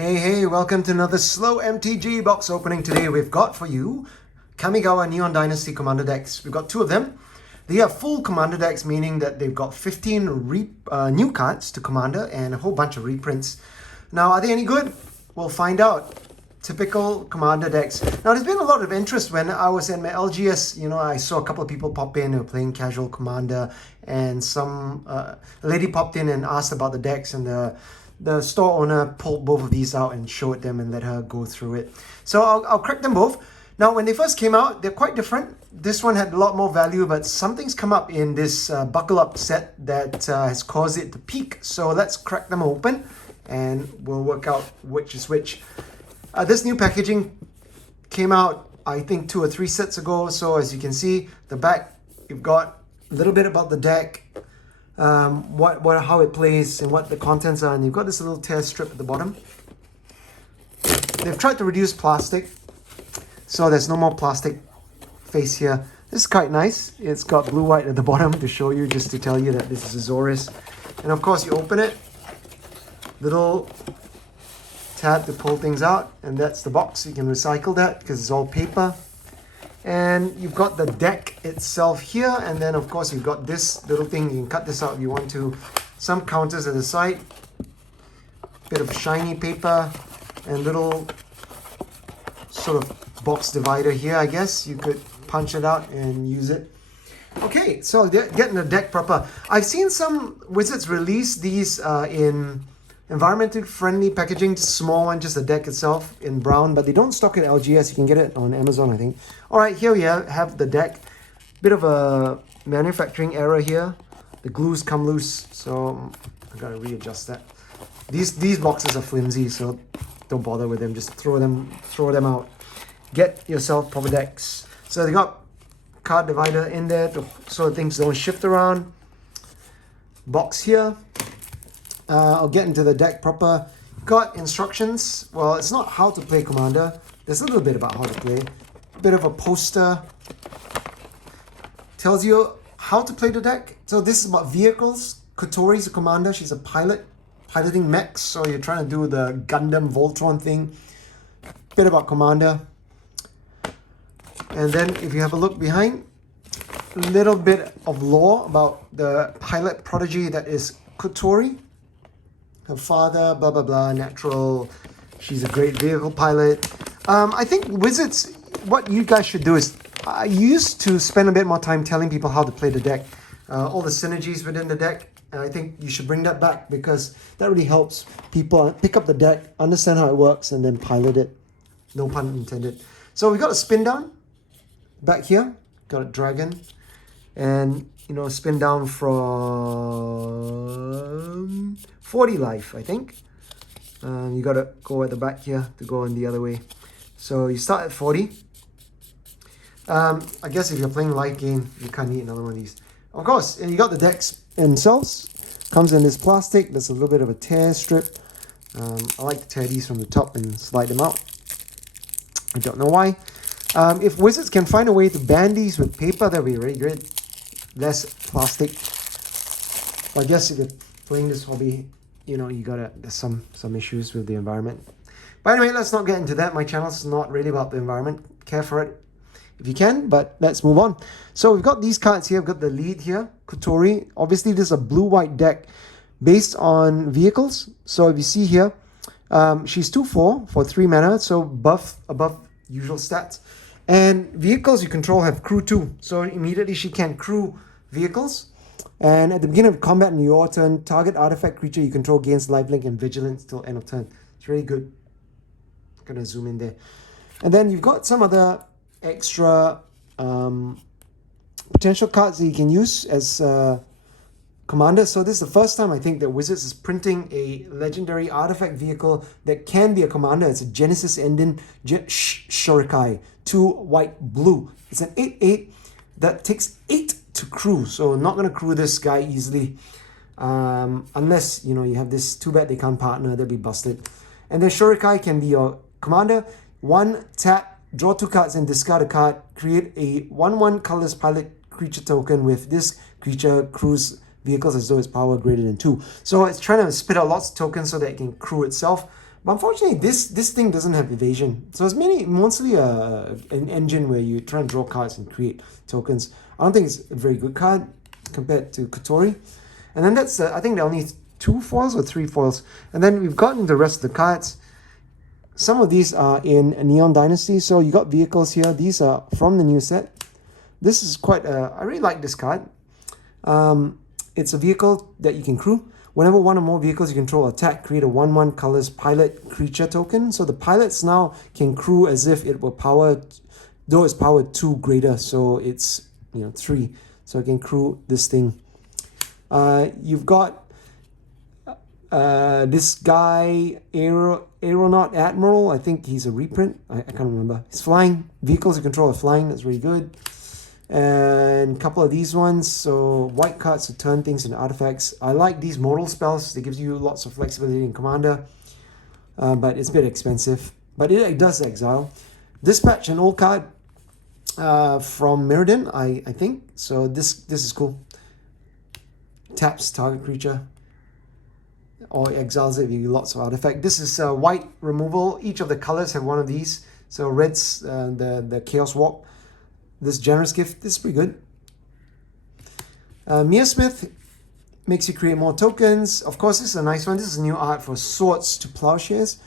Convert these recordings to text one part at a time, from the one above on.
Hey, welcome to another slow MTG box opening. Today we've got for you Kamigawa Neon Dynasty Commander decks. We've got two of them. They are full Commander decks, meaning that they've got 15 new cards to Commander and a whole bunch of reprints. Now, are they any good? We'll find out. Typical Commander decks. Now, there's been a lot of interest when I was in my LGS. I saw a couple of people pop in who were playing casual Commander, and a lady popped in and asked about the decks, and the store owner pulled both of these out and showed them and let her go through it. So I'll crack them both. Now, when they first came out, they're quite different. This one had a lot more value, but something's come up in this buckle up set that has caused it to peak. So let's crack them open and we'll work out which is which. This new packaging came out, I think, 2 or 3 sets ago. So as you can see, the back, you've got a little bit about the deck, how it plays and what the contents are, and you've got this little tear strip at the bottom. They've tried to reduce plastic, so there's no more plastic face here. This is quite nice. It's got blue-white at the bottom to show you, just to tell you that this is Azorius. And of course, you open it, little tab to pull things out, and that's the box. You can recycle that because it's all paper. And you've got the deck itself here, and then of course you've got this little thing. You can cut this out if you want to. Some counters at the side, bit of shiny paper, and little sort of box divider here. I guess you could punch it out and use it. Okay, so getting the deck proper. I've seen some wizards release these in environmentally friendly packaging, just small one, just the deck itself in brown, but they don't stock it at LGS. You can get it on Amazon, I think. All right, here we have the deck. Bit of a manufacturing error here. The glues come loose, so I gotta readjust that. These boxes are flimsy, so don't bother with them. Just throw them out. Get yourself proper decks. So they got card divider in there so things don't shift around. Box here. I'll get into the deck proper. Got instructions. Well, it's not how to play Commander. There's a little bit about how to play. A bit of a poster. Tells you how to play the deck. So this is about vehicles. Kotori's a Commander. She's a pilot. Piloting mechs. So you're trying to do the Gundam Voltron thing. Bit about Commander. And then if you have a look behind, a little bit of lore about the pilot prodigy that is Kotori. Her father, blah, blah, blah, natural. She's a great vehicle pilot. I think Wizards, what you guys should do is, I used to spend a bit more time telling people how to play the deck, all the synergies within the deck. And I think you should bring that back because that really helps people pick up the deck, understand how it works, and then pilot it. No pun intended. So we got a spin down back here. Got a dragon. And spin down from 40 life, I think. You gotta go at the back here to go on the other way. So you start at 40. I guess if you're playing light game, you can't need another one of these. Of course, and you got the decks themselves. Comes in this plastic. There's a little bit of a tear strip. I like to tear these from the top and slide them out. I don't know why. If Wizards can find a way to band these with paper, that'd be really great. Less plastic. Well, I guess if you're playing this hobby, there's some issues with the environment. But anyway, let's not get into that. My channel's not really about the environment. Care for it if you can, but let's move on. So we've got these cards here. We've got the lead here, Kotori. Obviously, this is a blue-white deck based on vehicles. So if you see here, she's 2/4 for 3 mana, so buff above usual stats. And vehicles you control have crew 2. So immediately she can crew vehicles. And at the beginning of combat in your turn, target artifact creature you control gains lifelink and vigilance till end of turn. It's really good. Gonna zoom in there. And then you've got some other extra potential cards that you can use as Commander. So this is the first time I think that Wizards is printing a legendary artifact vehicle that can be a Commander. It's a Genesis Ending Shurikai, 2 white blue. It's an 8/8 that takes 8 to crew. So I'm not going to crew this guy easily. Unless, you have this, too bad they can't partner, they'll be busted. And then Shurikai can be your Commander. 1 tap, draw 2 cards and discard a card. Create a 1/1 colorless pilot creature token with this creature crews vehicles as though its power greater than 2. So it's trying to spit out lots of tokens so that it can crew itself. But unfortunately, this thing doesn't have evasion. So it's mostly an engine where you try and draw cards and create tokens. I don't think it's a very good card compared to Kotori. And then that's, I think there are only 2 foils or 3 foils. And then we've gotten the rest of the cards. Some of these are in Neon Dynasty. So you got vehicles here. These are from the new set. This is quite, I really like this card. It's a vehicle that you can crew. Whenever one or more vehicles you control attack, create a 1/1 colors pilot creature token. So the pilots now can crew as if it were powered, though it's powered 2 greater. So it's, 3. So I can crew this thing. You've got this guy, Aeronaut Admiral. I think he's a reprint. I can't remember. He's flying. Vehicles you control are flying. That's really good. And a couple of these ones. So white cards to turn things into artifacts. I like these modal spells. They gives you lots of flexibility in Commander. But it's a bit expensive. But it does exile. Dispatch, an old card from Mirrodin, I think. So this is cool. Taps target creature. Or exiles it with lots of artifact. This is white removal. Each of the colors have one of these. So red's the Chaos Warp. This generous gift, this is pretty good. Mearsmith makes you create more tokens. Of course, this is a nice one. This is new art for Swords to Plowshares.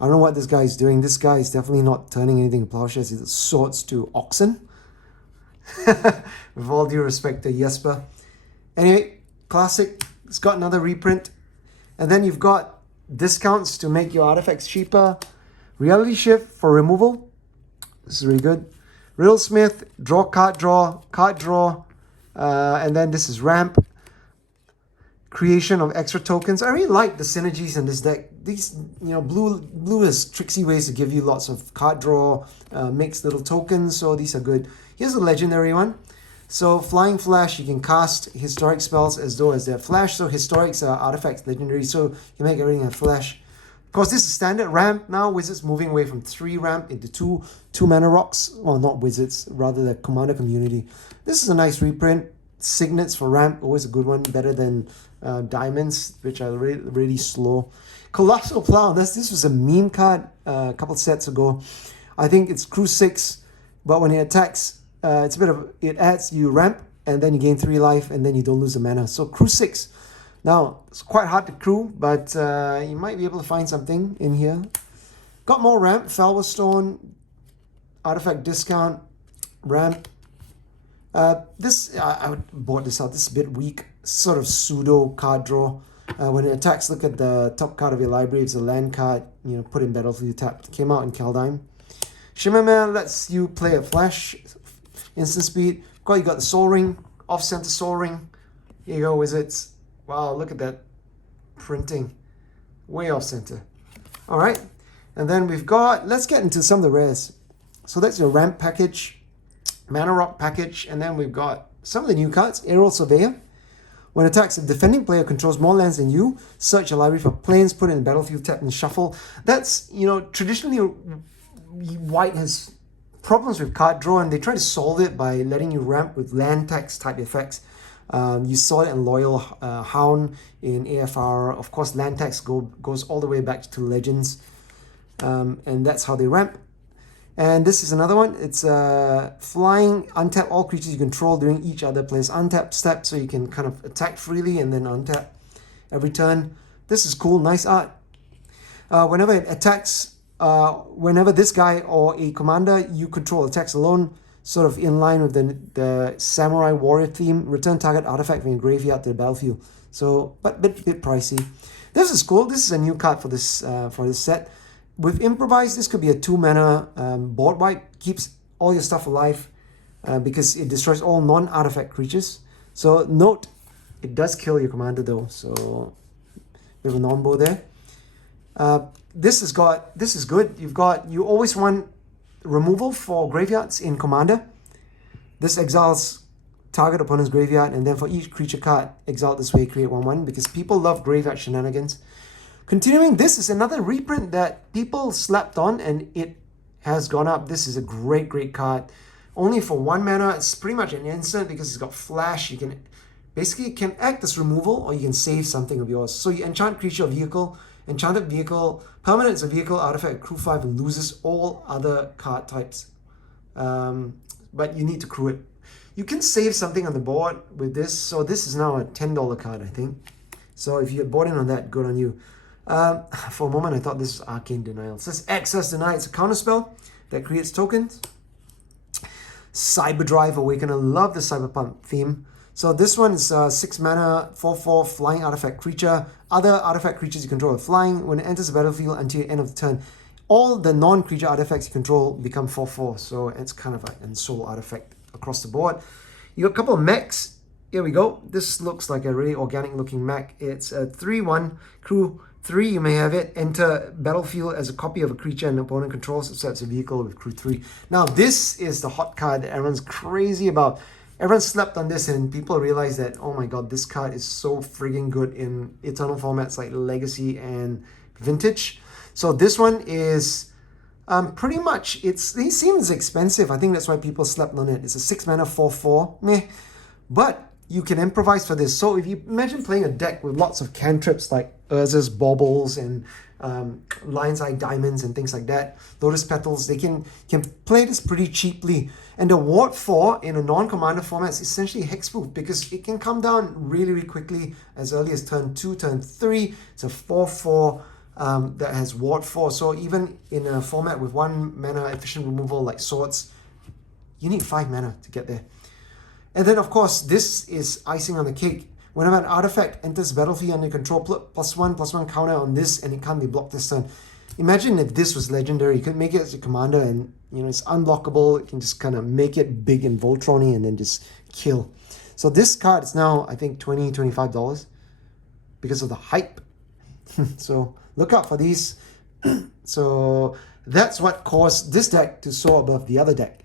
I don't know what this guy is doing. This guy is definitely not turning anything to plowshares. It's Swords to Oxen. With all due respect to Jesper. Anyway, classic. It's got another reprint. And then you've got discounts to make your artifacts cheaper. Reality Shift for removal. This is really good. Riddlesmith, card draw, and then this is ramp. Creation of extra tokens. I really like the synergies in this deck. These, blue has tricksy ways to give you lots of card draw, makes little tokens, so these are good. Here's a legendary one. So Flying Flash, you can cast historic spells as though as they're flash. So historics are artifacts, legendary, so you can make everything a flash. Of course, this is standard ramp now. Wizards moving away from 3 ramp into 2 mana rocks. Well, not Wizards, rather the Commander community. This is a nice reprint. Signets for ramp, always a good one. Better than Diamonds, which are really, really slow. Colossal Plow. This was a meme card a couple sets ago. I think it's crew 6, but when it attacks, it's a bit of, it adds you ramp, and then you gain 3 life, and then you don't lose the mana. So crew 6. Now, it's quite hard to crew, but you might be able to find something in here. Got more ramp, Falverstone, artifact discount, ramp. This, I bought this out, this is a bit weak, sort of pseudo card draw. When it attacks, look at the top card of your library, it's a land card, put in battlefield tap. It came out in Kaldheim. Shimmerman lets you play a flash, instant speed. Of course, you got the Soul Ring, off-center Soul Ring. Here you go, Wizards. Wow, look at that printing. Way off center. All right. And then we've got, let's get into some of the rares. So that's your ramp package, Mana Rock package, and then we've got some of the new cards. Aerial Surveyor. When attacks, a defending player controls more lands than you, search a library for planes, put it in the battlefield, tap and shuffle. That's, traditionally white has problems with card draw, and they try to solve it by letting you ramp with land tax type effects. You saw it in Loyal Hound in AFR. Of course, land tax goes all the way back to Legends. And that's how they ramp. And this is another one. It's flying, untap all creatures you control during each other player's untap step, so you can kind of attack freely and then untap every turn. This is cool, nice art. Whenever it attacks, whenever this guy or a commander you control attacks alone, sort of in line with the Samurai Warrior theme, return target artifact from your graveyard to the battlefield. So, but bit pricey. This is cool. This is a new card for this set. With Improvise, this could be a 2 mana board wipe. Keeps all your stuff alive because it destroys all non-artifact creatures. So note, it does kill your commander though. So we have a non-bow there. This is good. You always want removal for graveyards in Commander. This exiles target opponent's graveyard, and then for each creature card exiled this way, create 1/1, because people love graveyard shenanigans. Continuing, this is another reprint that people slapped on, and it has gone up. This is a great card. Only for 1 mana, it's pretty much an instant because it's got flash. You can basically act as removal, or you can save something of yours. So you enchant creature or vehicle, Enchanted vehicle, permanent is a vehicle, artifact, crew 5, and loses all other card types. But you need to crew it. You can save something on the board with this. So this is now a $10 card, I think. So if you get bought in on that, good on you. For a moment, I thought this was Arcane Denial. It says Access Deny. It's a counterspell that creates tokens. Cyberdrive Awakener. Love the cyberpunk theme. So this one is 6 mana, 4/4 flying artifact creature. Other artifact creatures you control are flying. When it enters the battlefield until the end of the turn, all the non-creature artifacts you control become 4/4. So it's kind of like a soul artifact across the board. You got a couple of mechs. Here we go. This looks like a really organic looking mech. It's a 3/1 crew 3. You may have it enter battlefield as a copy of a creature an opponent controls, except it's a vehicle with crew 3. Now this is the hot card that everyone's crazy about. Everyone slept on this and people realize that, oh my god, this card is so friggin' good in Eternal formats like Legacy and Vintage. So this one is pretty much, it seems expensive. I think that's why people slept on it. It's a 6 mana 4/4. Meh. But you can improvise for this. So if you imagine playing a deck with lots of cantrips like Urza's Baubles and Lion's Eye Diamonds and things like that, Lotus Petals, they can play this pretty cheaply. And the Ward 4 in a non-commander format is essentially hexproof because it can come down really, really quickly as early as turn 2, turn 3. It's a 4/4 that has Ward 4. So even in a format with 1 mana efficient removal like Swords, you need 5 mana to get there. And then, of course, this is icing on the cake. Whenever an artifact enters battlefield under control, +1/+1 counter on this, and it can't be blocked this turn. Imagine if this was legendary. You could make it as a commander, and it's unblockable. You can just kind of make it big and Voltron-y and then just kill. So this card is now, I think, $20, $25 because of the hype. So look out for these. So that's what caused this deck to soar above the other deck.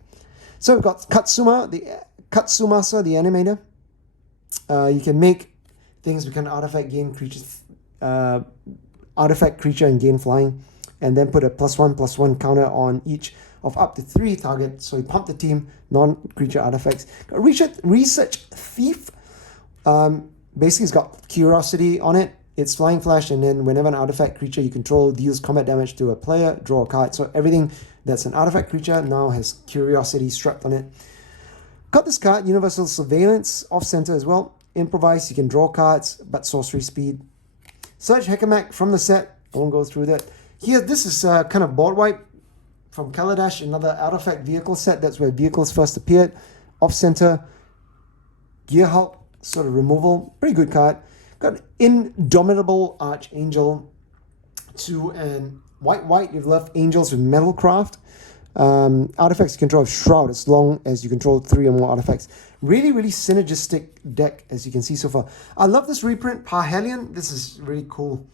So we've got Katsumasa, the animator. You can make things become artifact, gain creatures, artifact creature and gain flying, and then put a +1/+1 counter on each of up to 3 targets. So you pump the team, non-creature artifacts. Research Thief. Basically, it's got Curiosity on it. It's Flying Flash, and then whenever an artifact creature you control deals combat damage to a player, draw a card. So everything that's an artifact creature now has Curiosity strapped on it. Got this card, Universal Surveillance, off-center as well. Improvise, you can draw cards, but sorcery speed. Search Hekamac from the set. I won't go through that. Here, this is kind of board wipe from Kaladesh, another artifact vehicle set. That's where vehicles first appeared. Off-center, Gear Hulk, sort of removal. Pretty good card. Got Indomitable Archangel, 2 and white. You've left Angels with Metalcraft. Artifacts you control Shroud as long as you control 3 or more artifacts. Really, really synergistic deck as you can see so far. I love this reprint, Parhelion. This is really cool.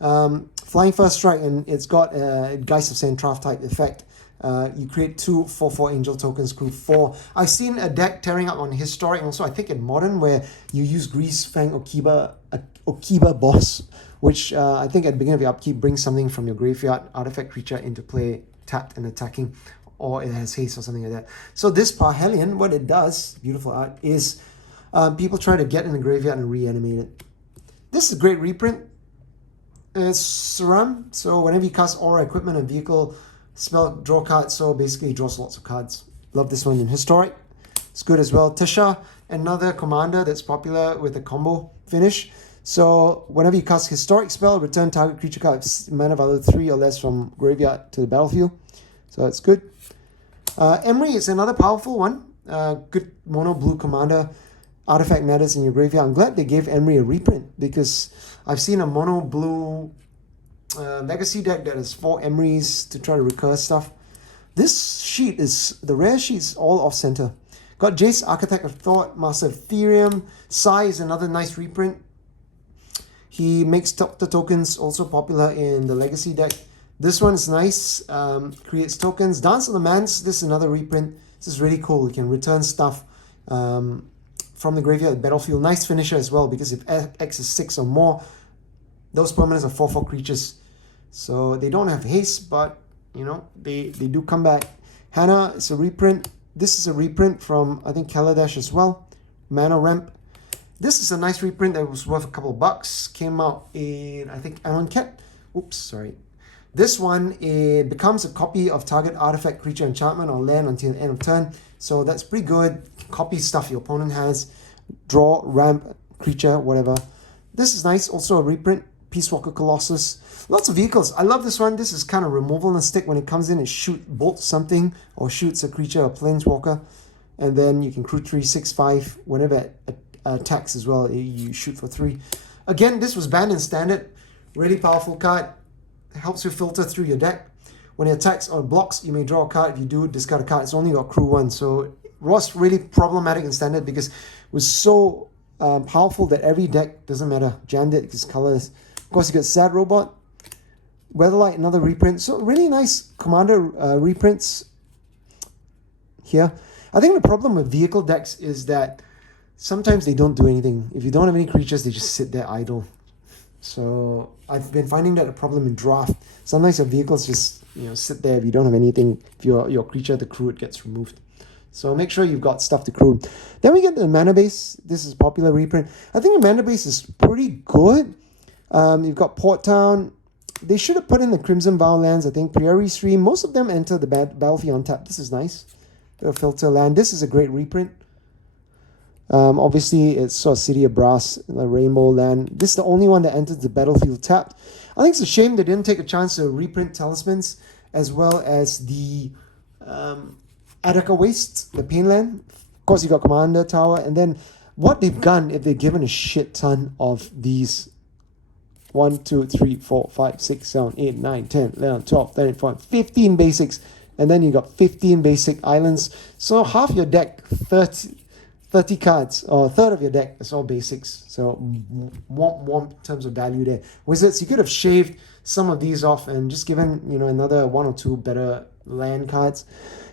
Flying First Strike, and it's got a Geist of Santrath type effect. You create 2 4/4 Angel tokens, crew 4. I've seen a deck tearing up on Historic, and also I think in Modern, where you use Grease Fang Okiba Boss, which I think at the beginning of your upkeep brings something from your graveyard artifact creature into play, tapped and attacking, or it has haste or something like that. So this Parhelion, what it does, beautiful art, is people try to get in the graveyard and reanimate it. This is a great reprint. It's Saram, so whenever you cast aura, equipment, and vehicle spell, draw cards. So basically, he draws lots of cards. Love this one in Historic. It's good as well. Tisha, another commander that's popular with a combo finish. So whenever you cast Historic spell, return target creature card mana value 3 or less from graveyard to the battlefield. So that's good. Emery is another powerful one. Good mono blue commander. Artifact matters in your graveyard. I'm glad they gave Emery a reprint because I've seen a mono blue legacy deck that has 4 Emerys to try to recur stuff. This sheet is, the rare sheet's all off center. Got Jace, Architect of Thought, Master of Ethereum. Sai is another nice reprint. He makes Doctor tokens, also popular in the legacy deck. This one is nice, creates tokens. Dance of the Mans, this is another reprint. This is really cool. You can return stuff from the graveyard battlefield. Nice finisher as well, because if X is 6 or more, those permanents are 4/4 creatures. So they don't have haste, but they do come back. Hannah is a reprint. This is a reprint from, I think, Kaladesh as well. Mana Ramp. This is a nice reprint that was worth a couple of bucks. Came out in, I think, Amonkhet oops, sorry. This one, it becomes a copy of target artifact, creature, enchantment, or land until the end of turn. So that's pretty good. Copy stuff your opponent has. Draw, ramp, creature, whatever. This is nice. Also a reprint. Peace Walker Colossus. Lots of vehicles. I love this one. This is kind of removal on a stick. When it comes in, it bolts something or shoots a creature or planeswalker. And then you can crew 3, 6, 5. Whenever it attacks as well, you shoot for 3. Again, this was banned in standard. Really powerful card. It helps you filter through your deck. When it attacks or blocks, you may draw a card. If you do, discard a card. It's only got crew 1. So it was really problematic in standard because it was so powerful that every deck, doesn't matter, jammed it because colors. Of course, you got Sad Robot, Weatherlight, another reprint. So really nice Commander reprints here. I think the problem with vehicle decks is that sometimes they don't do anything. If you don't have any creatures, they just sit there idle. So I've been finding that a problem in draft. Sometimes your vehicles just sit there if you don't have anything. If your creature to crew, it gets removed. So make sure you've got stuff to crew. Then we get the mana base. This is popular reprint. I think the mana base is pretty good. You've got Port Town. They should have put in the Crimson Vow lands. I think Prairie Stream. Most of them enter the battlefield on tap. This is nice. Bit of filter land. This is a great reprint. Obviously, it's sort of City of Brass, the Rainbow land. This is the only one that enters the battlefield tapped. I think it's a shame they didn't take a chance to reprint Talismans as well as the Attica Waste, the Pain land. Of course, you got Commander Tower. And then what they've done, if they've given a shit ton of these 1, 2, 3, 4, 5, 6, 7, 8, 9, 10, 11, 12, 13, 14, 15 basics. And then you got 15 basic islands. So half your deck, 30 cards, or a third of your deck is all basics. So womp in terms of value there. Wizards, you could have shaved some of these off and just given another 1 or 2 better land cards.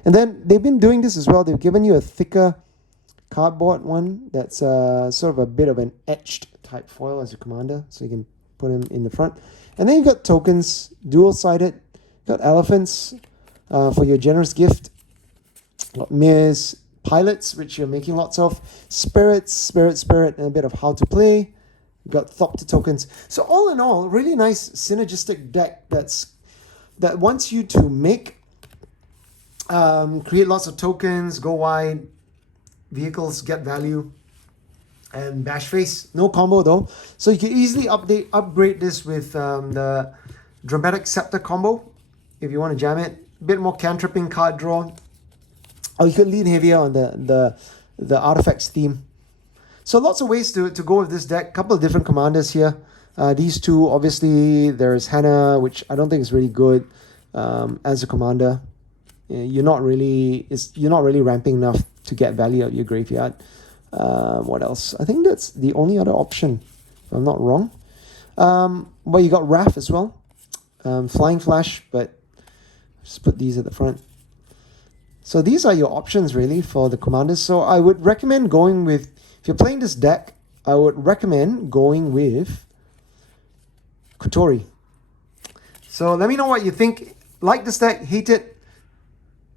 And then they've been doing this as well. They've given you a thicker cardboard one that's sort of a bit of an etched type foil as a commander, so you can put him in the front. And then you got tokens, dual-sided. Got elephants for your generous gift. Got mirrors, pilots, which you're making lots of. Spirits, spirit, and a bit of how to play. You got Thopter tokens. So all in all, really nice synergistic deck that wants you to make, create lots of tokens, go wide, vehicles get value, and bash face. No combo though. So you can easily upgrade this with the Dramatic Scepter combo if you want to jam it. A bit more cantripping card draw. Or you could lean heavier on the artifacts theme. So lots of ways to go with this deck. Couple of different commanders here. These two, obviously, there's Hannah, which I don't think is really good as a commander. You're not really ramping enough to get value out of your graveyard. What else? I think that's the only other option, if I'm not wrong. But you got Wrath as well. Flying Flash, but just put these at the front. So these are your options really for the commanders. So I would recommend going with, if you're playing this deck, I would recommend going with Kotori. So let me know what you think. Like this deck, hate it.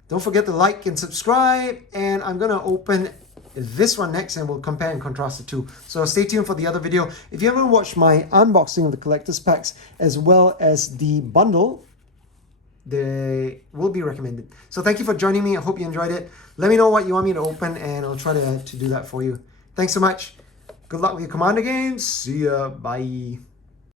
Don't forget to like and subscribe. And I'm going to open this one next and we'll compare and contrast the two. So stay tuned for the other video. If you haven't watched my unboxing of the collector's packs as well as the bundle, they will be recommended. So thank you for joining me. I hope you enjoyed it. Let me know what you want me to open and I'll try to do that for you. Thanks so much. Good luck with your commander games. See ya. Bye.